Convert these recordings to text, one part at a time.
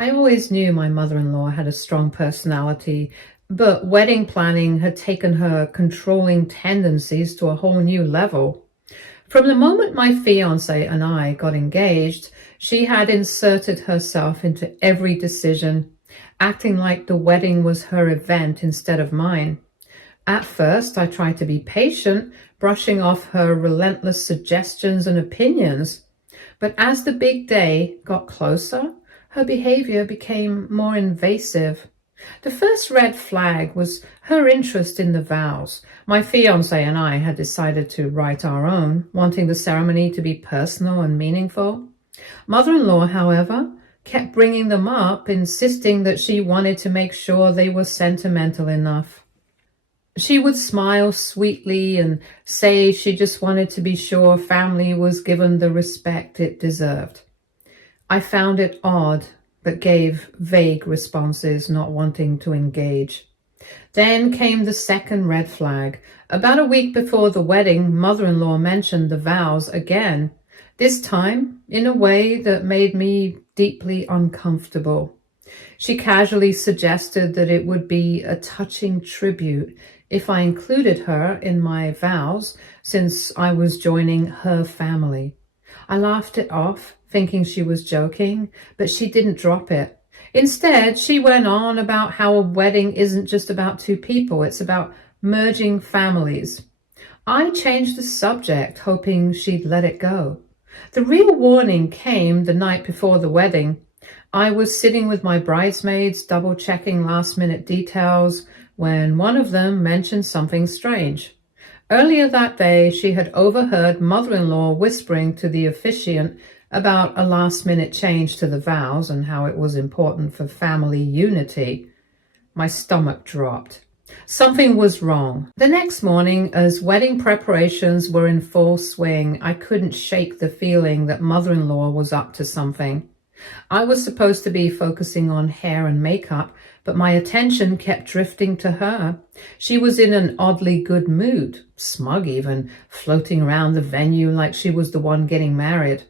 I always knew my mother-in-law had a strong personality, but wedding planning had taken her controlling tendencies to a whole new level. From the moment my fiance and I got engaged, she had inserted herself into every decision, acting like the wedding was her event instead of mine. At first, I tried to be patient, brushing off her relentless suggestions and opinions. But as the big day got closer, her behavior became more invasive. The first red flag was her interest in the vows. My fiance and I had decided to write our own, wanting the ceremony to be personal and meaningful. Mother-in-law, however, kept bringing them up, insisting that she wanted to make sure they were sentimental enough. She would smile sweetly and say she just wanted to be sure family was given the respect it deserved. I found it odd, but gave vague responses, not wanting to engage. Then came the second red flag. About a week before the wedding, mother-in-law mentioned the vows again, this time in a way that made me deeply uncomfortable. She casually suggested that it would be a touching tribute if I included her in my vows, since I was joining her family. I laughed it off, thinking she was joking, but she didn't drop it. Instead, she went on about how a wedding isn't just about two people, it's about merging families. I changed the subject, hoping she'd let it go. The real warning came the night before the wedding. I was sitting with my bridesmaids, double-checking last-minute details, when one of them mentioned something strange. Earlier that day, she had overheard mother-in-law whispering to the officiant about a last-minute change to the vows and how it was important for family unity. My stomach dropped. Something was wrong. The next morning, as wedding preparations were in full swing, I couldn't shake the feeling that mother-in-law was up to something. I was supposed to be focusing on hair and makeup, but my attention kept drifting to her. She was in an oddly good mood, smug even, floating around the venue like she was the one getting married.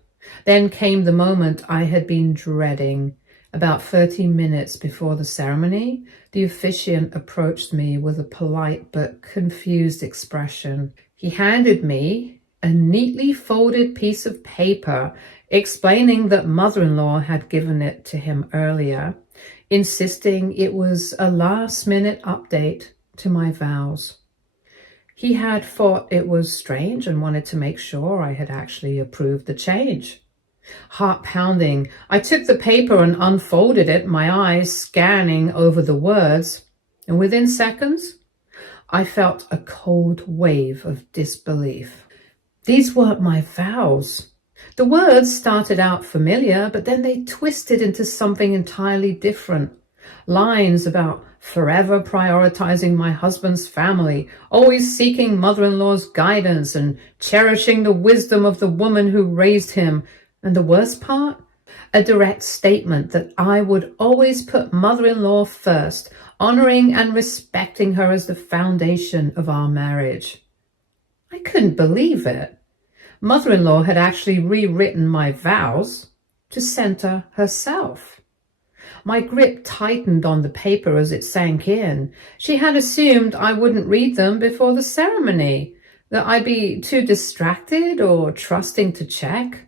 Then came the moment I had been dreading. About 30 minutes before the ceremony, the officiant approached me with a polite but confused expression. He handed me a neatly folded piece of paper, explaining that mother-in-law had given it to him earlier, insisting it was a last-minute update to my vows. He had thought it was strange and wanted to make sure I had actually approved the change. Heart pounding, I took the paper and unfolded it, my eyes scanning over the words, and within seconds, I felt a cold wave of disbelief. These weren't my vows. The words started out familiar, but then they twisted into something entirely different. Lines about forever prioritizing my husband's family, always seeking mother-in-law's guidance, and cherishing the wisdom of the woman who raised him. And the worst part? A direct statement that I would always put mother-in-law first, honoring and respecting her as the foundation of our marriage. I couldn't believe it. Mother-in-law had actually rewritten my vows to center herself. My grip tightened on the paper as it sank in. She had assumed I wouldn't read them before the ceremony, that I'd be too distracted or trusting to check.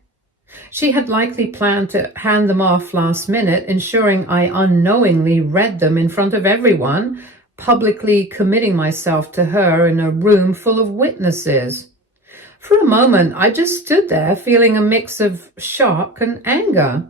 She had likely planned to hand them off last minute, ensuring I unknowingly read them in front of everyone, publicly committing myself to her in a room full of witnesses. For a moment, I just stood there feeling a mix of shock and anger.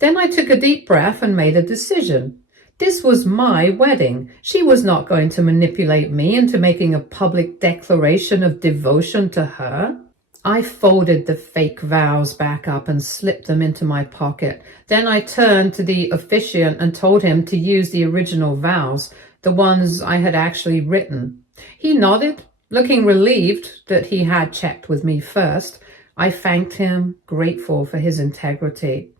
Then I took a deep breath and made a decision. This was my wedding. She was not going to manipulate me into making a public declaration of devotion to her. I folded the fake vows back up and slipped them into my pocket. Then I turned to the officiant and told him to use the original vows, the ones I had actually written. He nodded, looking relieved that he had checked with me first. I thanked him, grateful for his integrity.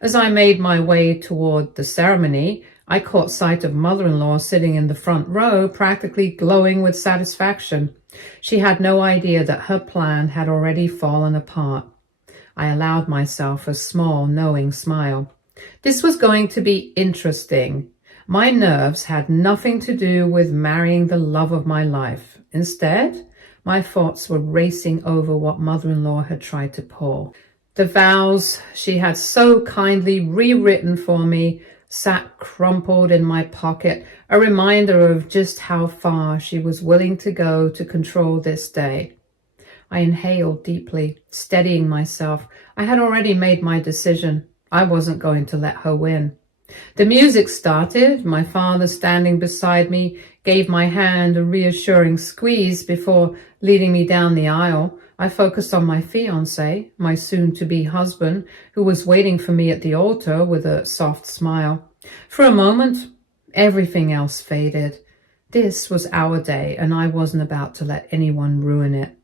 As I made my way toward the ceremony, I caught sight of mother-in-law sitting in the front row, practically glowing with satisfaction. She had no idea that her plan had already fallen apart. I allowed myself a small, knowing smile. This was going to be interesting. My nerves had nothing to do with marrying the love of my life. Instead, my thoughts were racing over what mother-in-law had tried to pull. The vows she had so kindly rewritten for me sat crumpled in my pocket, a reminder of just how far she was willing to go to control this day. I inhaled deeply, steadying myself. I had already made my decision. I wasn't going to let her win. The music started. My father, standing beside me, gave my hand a reassuring squeeze before leading me down the aisle. I focused on my fiancé, my soon-to-be husband, who was waiting for me at the altar with a soft smile. For a moment, everything else faded. This was our day, and I wasn't about to let anyone ruin it.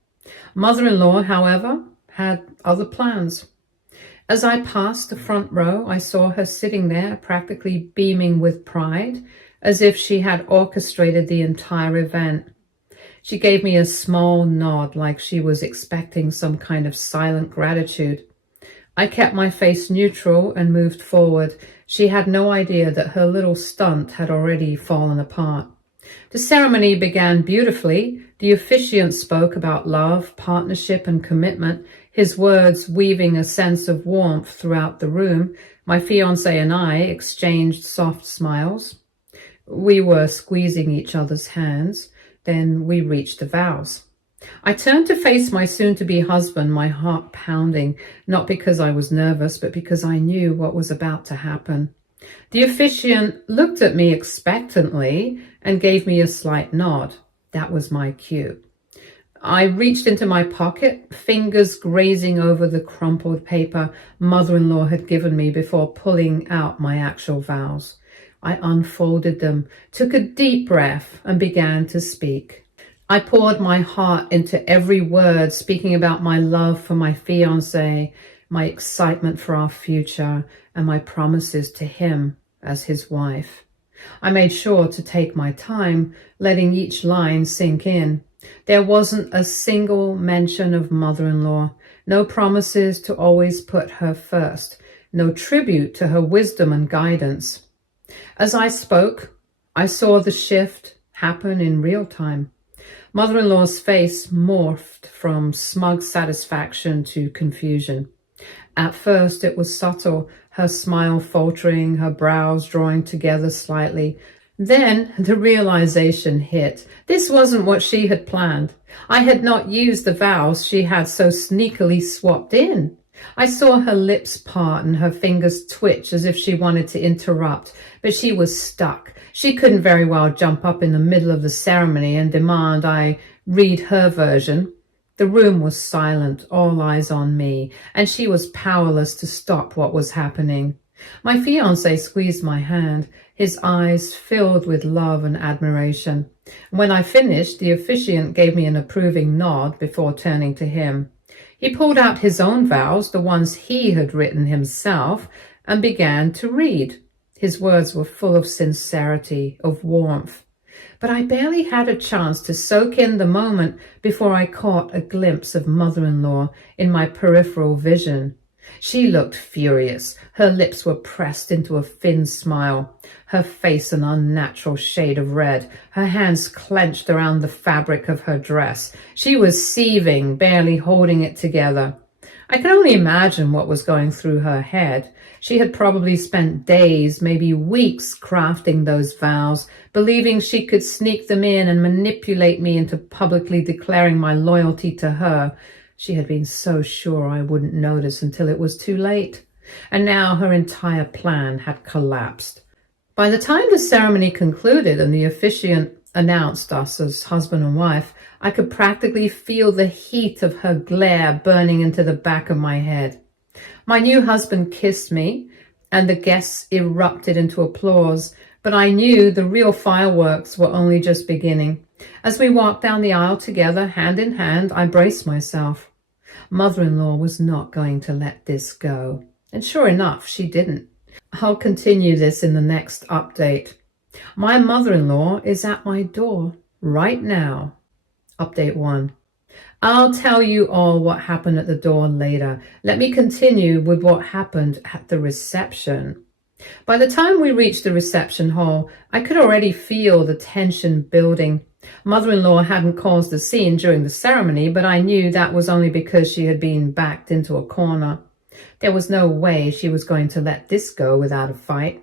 Mother-in-law, however, had other plans. As I passed the front row, I saw her sitting there, practically beaming with pride, as if she had orchestrated the entire event. She gave me a small nod, like she was expecting some kind of silent gratitude. I kept my face neutral and moved forward. She had no idea that her little stunt had already fallen apart. The ceremony began beautifully. The officiant spoke about love, partnership, and commitment, his words weaving a sense of warmth throughout the room. My fiancé and I exchanged soft smiles. We were squeezing each other's hands. Then we reached the vows. I turned to face my soon-to-be husband, my heart pounding, not because I was nervous, but because I knew what was about to happen. The officiant looked at me expectantly and gave me a slight nod. That was my cue. I reached into my pocket, fingers grazing over the crumpled paper mother-in-law had given me before pulling out my actual vows. I unfolded them, took a deep breath, and began to speak. I poured my heart into every word, speaking about my love for my fiancé, my excitement for our future, and my promises to him as his wife. I made sure to take my time, letting each line sink in. There wasn't a single mention of mother-in-law, no promises to always put her first, no tribute to her wisdom and guidance. As I spoke, I saw the shift happen in real time. Mother-in-law's face morphed from smug satisfaction to confusion. At first it was subtle, her smile faltering, her brows drawing together slightly. Then the realization hit. This wasn't what she had planned. I had not used the vows she had so sneakily swapped in. I saw her lips part and her fingers twitch as if she wanted to interrupt, but she was stuck. She couldn't very well jump up in the middle of the ceremony and demand I read her version. The room was silent, all eyes on me, and she was powerless to stop what was happening. My fiancé squeezed my hand, his eyes filled with love and admiration. When I finished, the officiant gave me an approving nod before turning to him. He pulled out his own vows, the ones he had written himself, and began to read. His words were full of sincerity, of warmth. But I barely had a chance to soak in the moment before I caught a glimpse of mother-in-law in my peripheral vision. She looked furious. Her lips were pressed into a thin smile, her face an unnatural shade of red, her hands clenched around the fabric of her dress. She was seething, barely holding it together. I could only imagine what was going through her head. She had probably spent days, maybe weeks, crafting those vows, believing she could sneak them in and manipulate me into publicly declaring my loyalty to her. She had been so sure I wouldn't notice until it was too late. And now her entire plan had collapsed. By the time the ceremony concluded and the officiant announced us as husband and wife, I could practically feel the heat of her glare burning into the back of my head. My new husband kissed me, and the guests erupted into applause, but I knew the real fireworks were only just beginning. As we walked down the aisle together, hand in hand, I braced myself. Mother-in-law was not going to let this go. And sure enough, she didn't. I'll continue this in the next update. My mother-in-law is at my door right now. Update 1. I'll tell you all what happened at the door later. Let me continue with what happened at the reception. By the time we reached the reception hall, I could already feel the tension building. Mother-in-law hadn't caused a scene during the ceremony, but I knew that was only because she had been backed into a corner. There was no way she was going to let this go without a fight.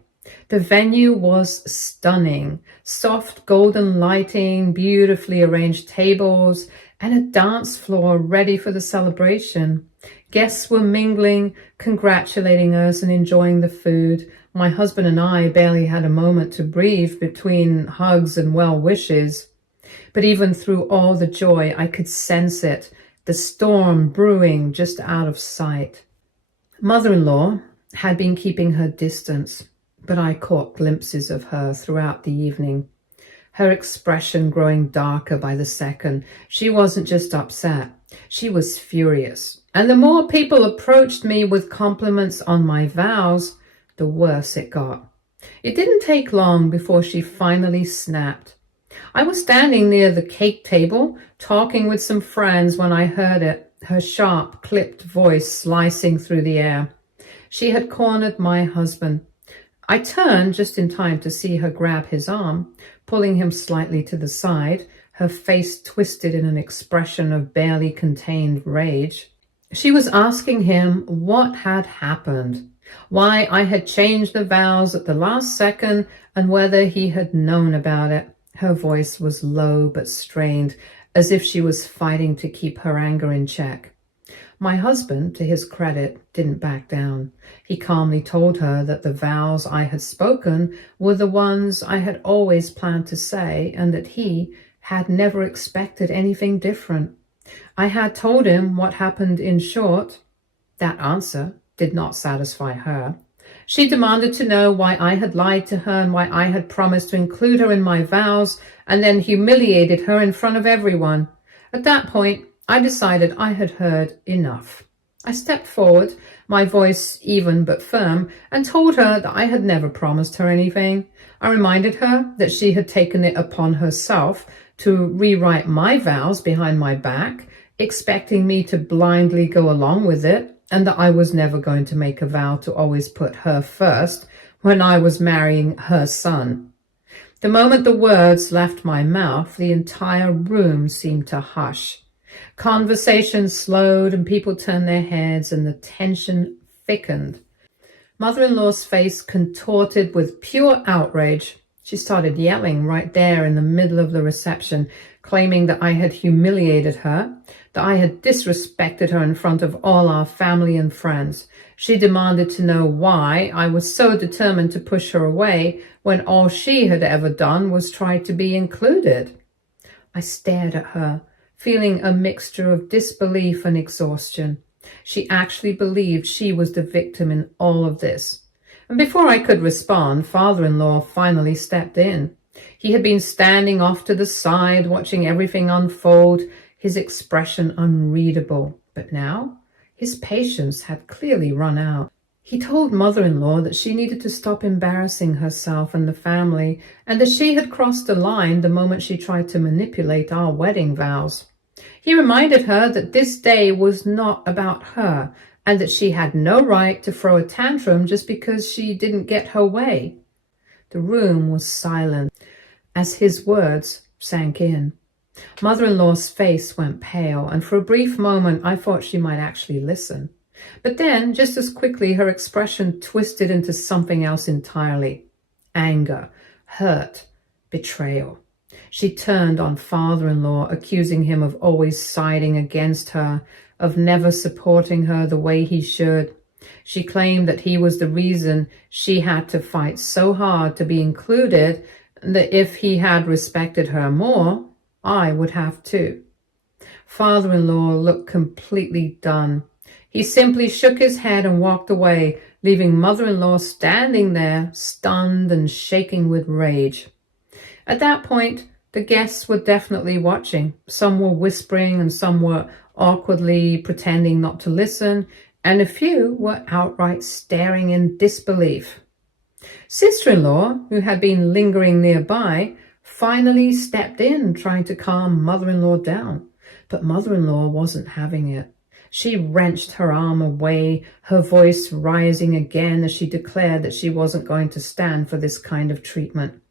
The venue was stunning. Soft golden lighting, beautifully arranged tables, and a dance floor ready for the celebration. Guests were mingling, congratulating us and enjoying the food. My husband and I barely had a moment to breathe between hugs and well wishes. But even through all the joy, I could sense it, the storm brewing just out of sight. Mother-in-law had been keeping her distance, but I caught glimpses of her throughout the evening. Her expression growing darker by the second. She wasn't just upset, she was furious. And the more people approached me with compliments on my vows, the worse it got. It didn't take long before she finally snapped. I was standing near the cake table, talking with some friends when I heard it, her sharp, clipped voice slicing through the air. She had cornered my husband. I turned just in time to see her grab his arm, pulling him slightly to the side, her face twisted in an expression of barely contained rage. She was asking him what had happened, why I had changed the vows at the last second, and whether he had known about it. Her voice was low but strained, as if she was fighting to keep her anger in check. My husband, to his credit, didn't back down. He calmly told her that the vows I had spoken were the ones I had always planned to say, and that he had never expected anything different. I had told him what happened in short. That answer did not satisfy her. She demanded to know why I had lied to her and why I had promised to include her in my vows and then humiliated her in front of everyone. At that point, I decided I had heard enough. I stepped forward, my voice even but firm, and told her that I had never promised her anything. I reminded her that she had taken it upon herself to rewrite my vows behind my back, expecting me to blindly go along with it, and that I was never going to make a vow to always put her first when I was marrying her son. The moment the words left my mouth, the entire room seemed to hush. Conversation slowed and people turned their heads and the tension thickened. Mother-in-law's face contorted with pure outrage. She started yelling right there in the middle of the reception, claiming that I had humiliated her, that I had disrespected her in front of all our family and friends. She demanded to know why I was so determined to push her away when all she had ever done was try to be included. I stared at her, feeling a mixture of disbelief and exhaustion. She actually believed she was the victim in all of this. And before I could respond, father-in-law finally stepped in. He had been standing off to the side, watching everything unfold, his expression unreadable. But now, his patience had clearly run out. He told mother-in-law that she needed to stop embarrassing herself and the family, and that she had crossed the line the moment she tried to manipulate our wedding vows. He reminded her that this day was not about her, and that she had no right to throw a tantrum just because she didn't get her way. The room was silent as his words sank in. Mother-in-law's face went pale, and for a brief moment I thought she might actually listen. But then, just as quickly, her expression twisted into something else entirely. Anger, hurt, betrayal. She turned on father-in-law, accusing him of always siding against her, of never supporting her the way he should. She claimed that he was the reason she had to fight so hard to be included, and that if he had respected her more, I would have too. Father-in-law looked completely done. He simply shook his head and walked away, leaving mother-in-law standing there, stunned and shaking with rage. At that point, the guests were definitely watching. Some were whispering and some were awkwardly pretending not to listen, and a few were outright staring in disbelief. Sister-in-law, who had been lingering nearby, finally stepped in, trying to calm mother-in-law down. But mother-in-law wasn't having it. She wrenched her arm away, her voice rising again as she declared that she wasn't going to stand for this kind of treatment.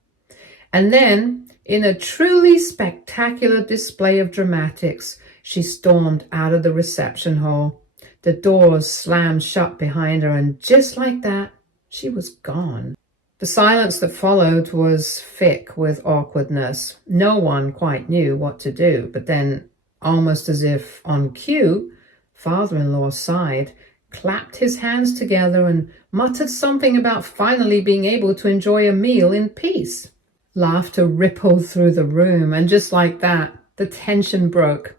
And then, in a truly spectacular display of dramatics, she stormed out of the reception hall. The doors slammed shut behind her, and just like that, she was gone. The silence that followed was thick with awkwardness. No one quite knew what to do, but then, almost as if on cue, father-in-law sighed, clapped his hands together, and muttered something about finally being able to enjoy a meal in peace. Laughter rippled through the room, and just like that, the tension broke.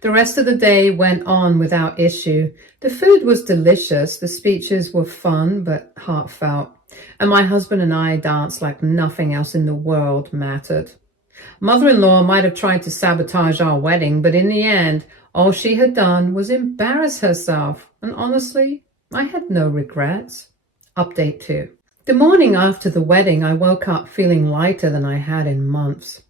The rest of the day went on without issue. The food was delicious, the speeches were fun but heartfelt, and my husband and I danced like nothing else in the world mattered. Mother-in-law might have tried to sabotage our wedding, but in the end, all she had done was embarrass herself, and honestly, I had no regrets. Update 2. The morning after the wedding, I woke up feeling lighter than I had in months.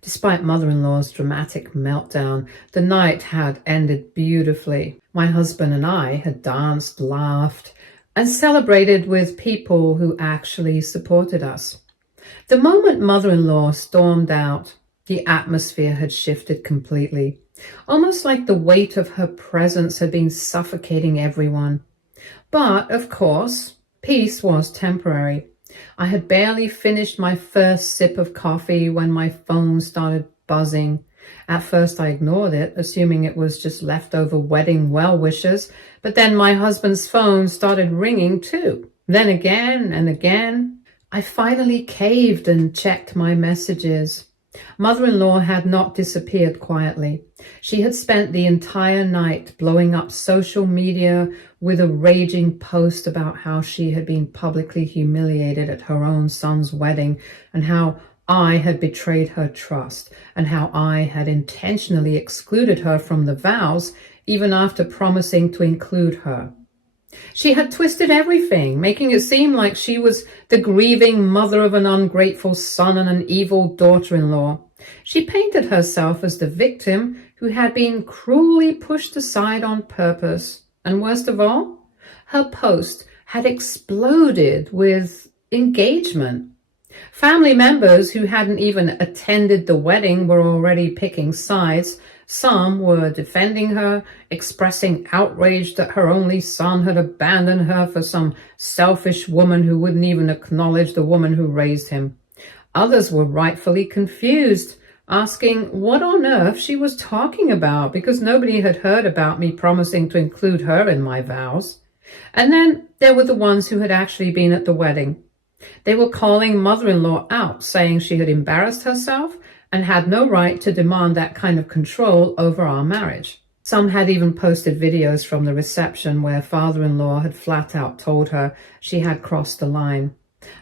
Despite mother-in-law's dramatic meltdown, the night had ended beautifully. My husband and I had danced, laughed, and celebrated with people who actually supported us. The moment mother-in-law stormed out, the atmosphere had shifted completely, almost like the weight of her presence had been suffocating everyone. But, of course, peace was temporary. I had barely finished my first sip of coffee when my phone started buzzing. At first I ignored it, assuming it was just leftover wedding well-wishers, but then my husband's phone started ringing too. Then again and again. I finally caved and checked my messages. Mother-in-law had not disappeared quietly. She had spent the entire night blowing up social media with a raging post about how she had been publicly humiliated at her own son's wedding, and how I had betrayed her trust, and how I had intentionally excluded her from the vows even after promising to include her. She had twisted everything, making it seem like she was the grieving mother of an ungrateful son and an evil daughter-in-law. She painted herself as the victim who had been cruelly pushed aside on purpose. And worst of all, her post had exploded with engagement. Family members who hadn't even attended the wedding were already picking sides. Some were defending her, expressing outrage that her only son had abandoned her for some selfish woman who wouldn't even acknowledge the woman who raised him. Others were rightfully confused, asking what on earth she was talking about, because nobody had heard about me promising to include her in my vows. And then there were the ones who had actually been at the wedding. They were calling mother-in-law out, saying she had embarrassed herself and had no right to demand that kind of control over our marriage. Some had even posted videos from the reception where father-in-law had flat out told her she had crossed the line.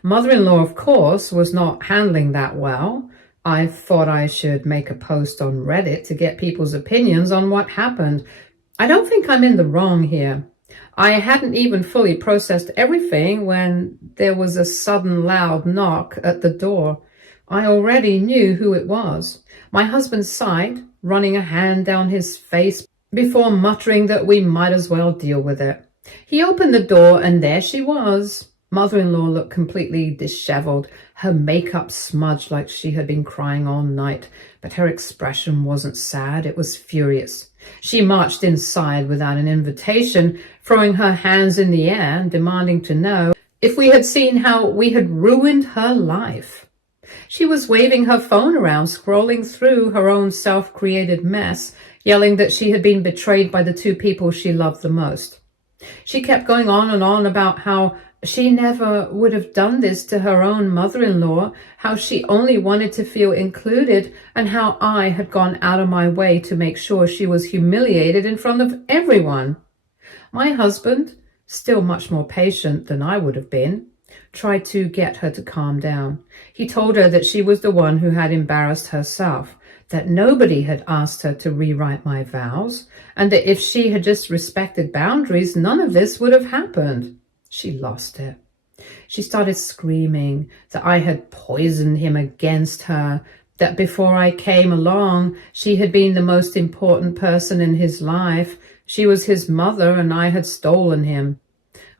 Mother-in-law, of course, was not handling that well. I thought I should make a post on Reddit to get people's opinions on what happened. I don't think I'm in the wrong here. I hadn't even fully processed everything when there was a sudden loud knock at the door. I already knew who it was. My husband sighed, running a hand down his face before muttering that we might as well deal with it. He opened the door, and there she was. Mother-in-law looked completely disheveled, her makeup smudged like she had been crying all night, but her expression wasn't sad, it was furious. She marched inside without an invitation, throwing her hands in the air and demanding to know if we had seen how we had ruined her life. She was waving her phone around, scrolling through her own self-created mess, yelling that she had been betrayed by the two people she loved the most. She kept going on and on about how she never would have done this to her own mother-in-law, how she only wanted to feel included, and how I had gone out of my way to make sure she was humiliated in front of everyone. My husband, still much more patient than I would have been, tried to get her to calm down. He told her that she was the one who had embarrassed herself, that nobody had asked her to rewrite my vows, and that if she had just respected boundaries, none of this would have happened. She lost it. She started screaming that I had poisoned him against her, that before I came along, she had been the most important person in his life. She was his mother and I had stolen him.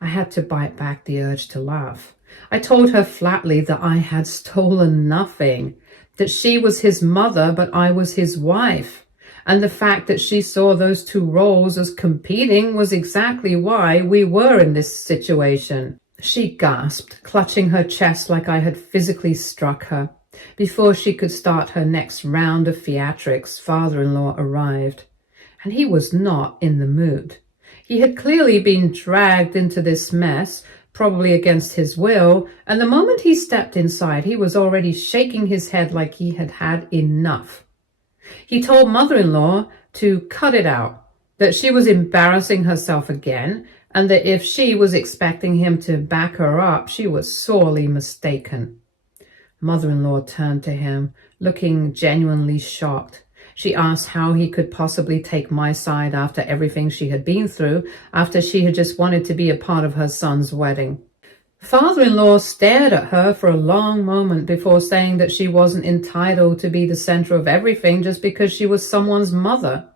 I had to bite back the urge to laugh. I told her flatly that I had stolen nothing, that she was his mother but I was his wife, and the fact that she saw those two roles as competing was exactly why we were in this situation. She gasped, clutching her chest like I had physically struck her. Before she could start her next round of theatrics, father-in-law arrived, and he was not in the mood. He had clearly been dragged into this mess, probably against his will, and the moment he stepped inside, he was already shaking his head like he had had enough. He told mother-in-law to cut it out, that she was embarrassing herself again, and that if she was expecting him to back her up, she was sorely mistaken. Mother-in-law turned to him, looking genuinely shocked. She asked how he could possibly take my side after everything she had been through, after she had just wanted to be a part of her son's wedding. Father-in-law stared at her for a long moment before saying that she wasn't entitled to be the center of everything just because she was someone's mother.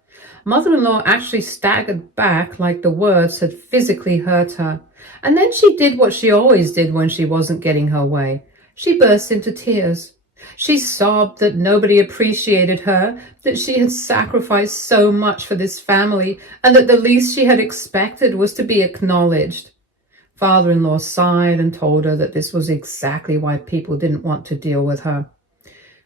Mother-in-law actually staggered back like the words had physically hurt her. And then she did what she always did when she wasn't getting her way. She burst into tears. She sobbed that nobody appreciated her, that she had sacrificed so much for this family, and that the least she had expected was to be acknowledged. Father-in-law sighed and told her that this was exactly why people didn't want to deal with her.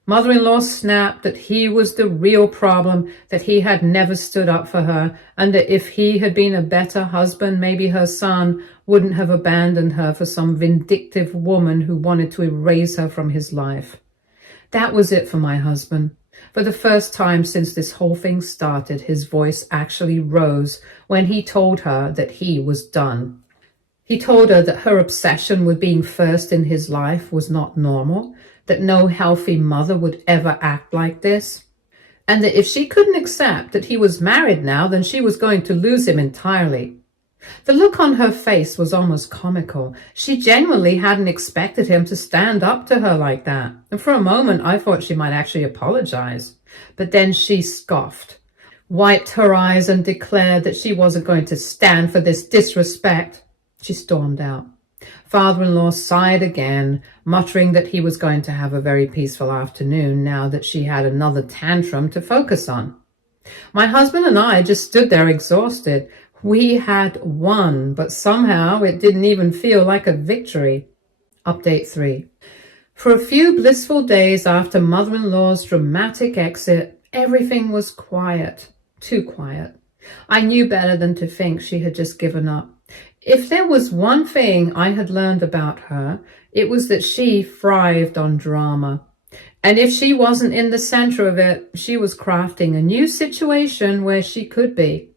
Mother-in-law snapped that he was the real problem, that he had never stood up for her, and that if he had been a better husband, maybe her son wouldn't have abandoned her for some vindictive woman who wanted to erase her from his life. That was it for my husband. For the first time since this whole thing started, his voice actually rose when he told her that he was done. He told her that her obsession with being first in his life was not normal, that no healthy mother would ever act like this, and that if she couldn't accept that he was married now, then she was going to lose him entirely. The look on her face was almost comical. She genuinely hadn't expected him to stand up to her like that, and for a moment I thought she might actually apologize. But then she scoffed, wiped her eyes, and declared that she wasn't going to stand for this disrespect. She stormed out. Father-in-law sighed again, muttering that he was going to have a very peaceful afternoon now that she had another tantrum to focus on. My husband and I just stood there exhausted. We had won, but somehow it didn't even feel like a victory. Update 3. For a few blissful days after mother-in-law's dramatic exit, everything was quiet. Too quiet. I knew better than to think she had just given up. If there was one thing I had learned about her, it was that she thrived on drama. And if she wasn't in the center of it, she was crafting a new situation where she could be.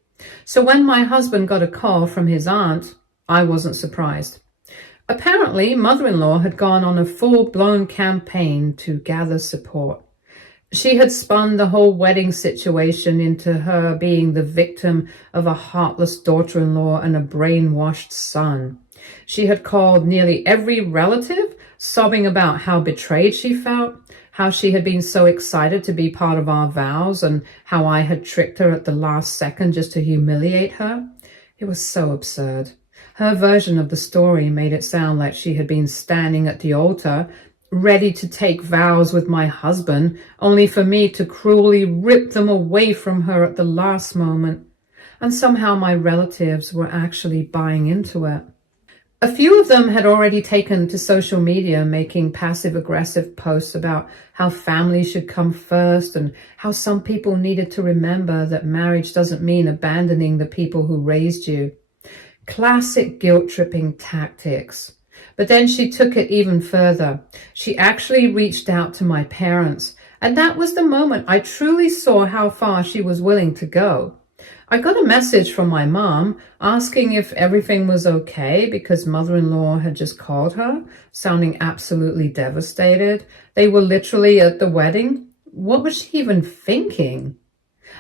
So when my husband got a call from his aunt, I wasn't surprised. Apparently, mother-in-law had gone on a full-blown campaign to gather support. She had spun the whole wedding situation into her being the victim of a heartless daughter-in-law and a brainwashed son. She had called nearly every relative, sobbing about how betrayed she felt, how she had been so excited to be part of our vows, and how I had tricked her at the last second just to humiliate her. It was so absurd. Her version of the story made it sound like she had been standing at the altar, ready to take vows with my husband, only for me to cruelly rip them away from her at the last moment. And somehow my relatives were actually buying into it. A few of them had already taken to social media, making passive-aggressive posts about how family should come first and how some people needed to remember that marriage doesn't mean abandoning the people who raised you. Classic guilt-tripping tactics. But then she took it even further. She actually reached out to my parents, and that was the moment I truly saw how far she was willing to go. I got a message from my mom asking if everything was okay because mother-in-law had just called her, sounding absolutely devastated. They were literally at the wedding. What was she even thinking?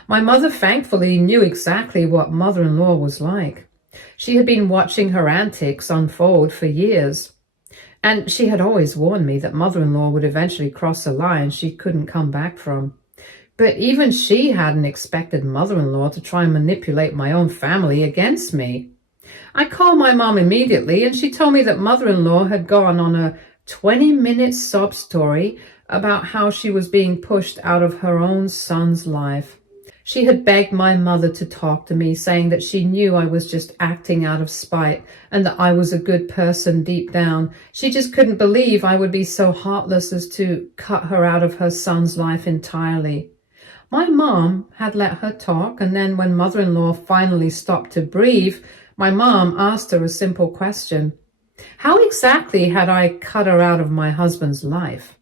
My mother thankfully knew exactly what mother-in-law was like. She had been watching her antics unfold for years, and she had always warned me that mother-in-law would eventually cross a line she couldn't come back from. But even she hadn't expected mother-in-law to try and manipulate my own family against me. I called my mom immediately, and she told me that mother-in-law had gone on a 20-minute sob story about how she was being pushed out of her own son's life. She had begged my mother to talk to me, saying that she knew I was just acting out of spite and that I was a good person deep down. She just couldn't believe I would be so heartless as to cut her out of her son's life entirely. My mom had let her talk, and then when mother-in-law finally stopped to breathe, my mom asked her a simple question. How exactly had I cut her out of my husband's life?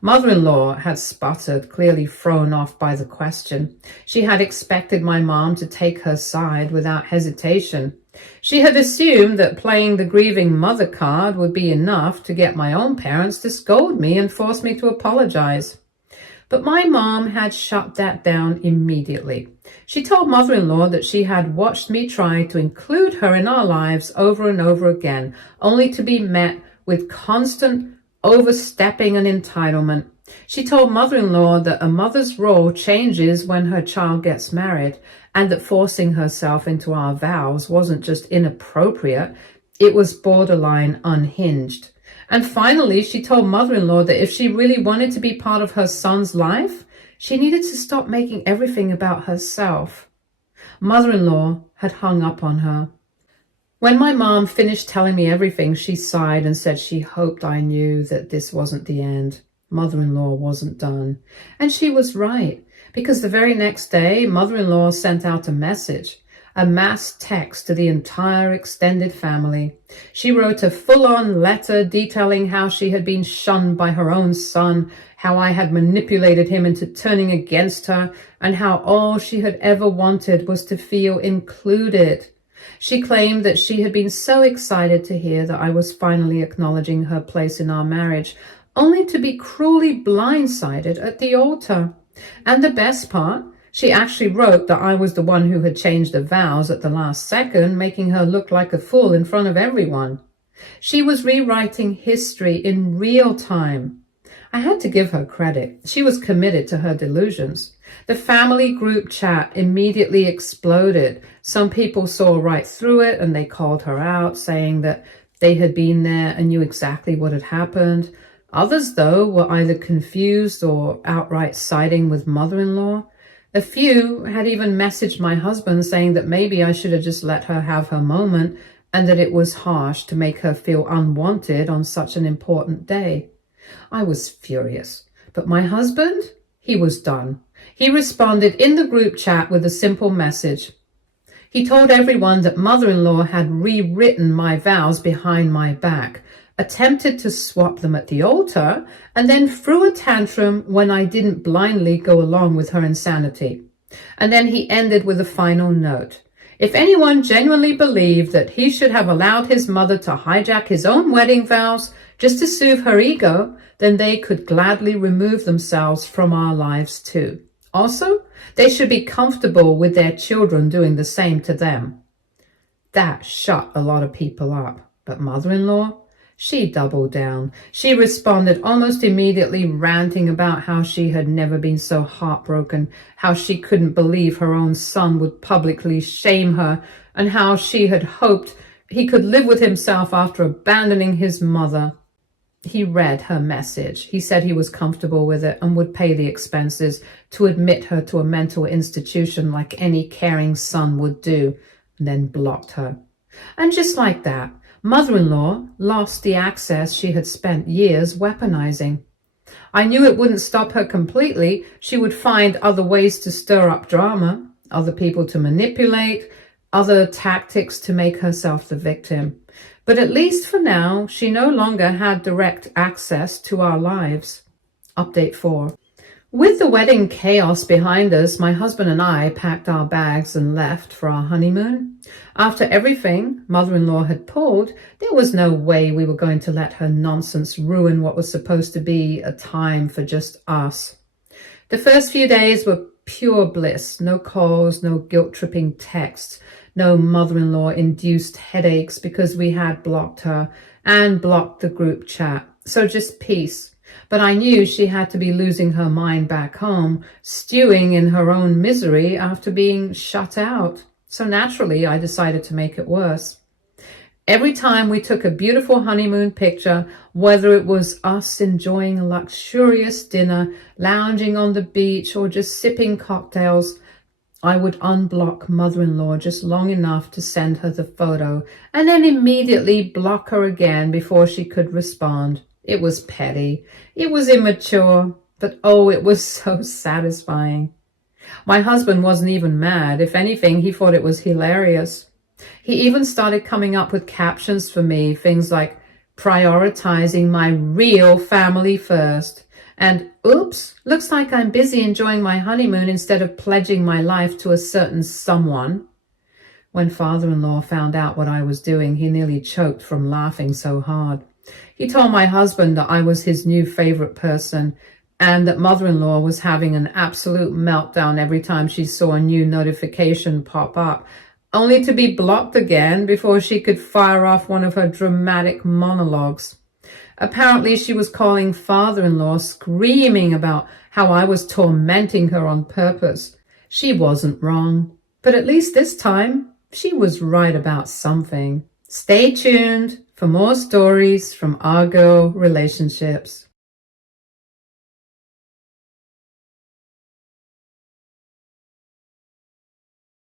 Mother-in-law had sputtered, clearly thrown off by the question. She had expected my mom to take her side without hesitation. She had assumed that playing the grieving mother card would be enough to get my own parents to scold me and force me to apologize. But my mom had shut that down immediately. She told mother-in-law that she had watched me try to include her in our lives over and over again, only to be met with constant overstepping and entitlement. She told mother-in-law that a mother's role changes when her child gets married, and that forcing herself into our vows wasn't just inappropriate, it was borderline unhinged. And finally, she told mother-in-law that if she really wanted to be part of her son's life, she needed to stop making everything about herself. Mother-in-law had hung up on her. When my mom finished telling me everything, she sighed and said she hoped I knew that this wasn't the end. Mother-in-law wasn't done. And she was right, because the very next day, mother-in-law sent out a message, a mass text to the entire extended family. She wrote a full-on letter detailing how she had been shunned by her own son, how I had manipulated him into turning against her, and how all she had ever wanted was to feel included. She claimed that she had been so excited to hear that I was finally acknowledging her place in our marriage, only to be cruelly blindsided at the altar. And the best part, she actually wrote that I was the one who had changed the vows at the last second, making her look like a fool in front of everyone. She was rewriting history in real time. I had to give her credit. She was committed to her delusions. The family group chat immediately exploded. Some people saw right through it and they called her out, saying that they had been there and knew exactly what had happened. Others, though, were either confused or outright siding with mother-in-law. A few had even messaged my husband saying that maybe I should have just let her have her moment and that it was harsh to make her feel unwanted on such an important day. I was furious, but my husband, he was done. He responded in the group chat with a simple message. He told everyone that mother-in-law had rewritten my vows behind my back, attempted to swap them at the altar, and then threw a tantrum when I didn't blindly go along with her insanity. And then he ended with a final note. If anyone genuinely believed that he should have allowed his mother to hijack his own wedding vows just to soothe her ego, then they could gladly remove themselves from our lives too. Also, they should be comfortable with their children doing the same to them. That shut a lot of people up. But mother-in-law, she doubled down. She responded almost immediately, ranting about how she had never been so heartbroken, how she couldn't believe her own son would publicly shame her, and how she had hoped he could live with himself after abandoning his mother. He read her message. He said he was comfortable with it and would pay the expenses to admit her to a mental institution like any caring son would do, and then blocked her. And just like that, mother-in-law lost the access she had spent years weaponizing. I knew it wouldn't stop her completely. She would find other ways to stir up drama, other people to manipulate, other tactics to make herself the victim. But at least for now, she no longer had direct access to our lives. Update 4. With the wedding chaos behind us, my husband and I packed our bags and left for our honeymoon. After everything mother-in-law had pulled, there was no way we were going to let her nonsense ruin what was supposed to be a time for just us. The first few days were pure bliss. No calls, no guilt-tripping texts, no mother-in-law induced headaches because we had blocked her and blocked the group chat. So just peace. But I knew she had to be losing her mind back home, stewing in her own misery after being shut out. So naturally, I decided to make it worse. Every time we took a beautiful honeymoon picture, whether it was us enjoying a luxurious dinner, lounging on the beach, or just sipping cocktails, I would unblock mother-in-law just long enough to send her the photo and then immediately block her again before she could respond. It was petty. It was immature, but oh, it was so satisfying. My husband wasn't even mad. If anything, he thought it was hilarious. He even started coming up with captions for me, things like prioritizing my real family first, and oops, looks like I'm busy enjoying my honeymoon instead of pledging my life to a certain someone. When father-in-law found out what I was doing, he nearly choked from laughing so hard. He told my husband that I was his new favorite person and that mother-in-law was having an absolute meltdown every time she saw a new notification pop up, only to be blocked again before she could fire off one of her dramatic monologues. Apparently, she was calling father-in-law, screaming about how I was tormenting her on purpose. She wasn't wrong, but at least this time, she was right about something. Stay tuned for more stories from our girl relationships.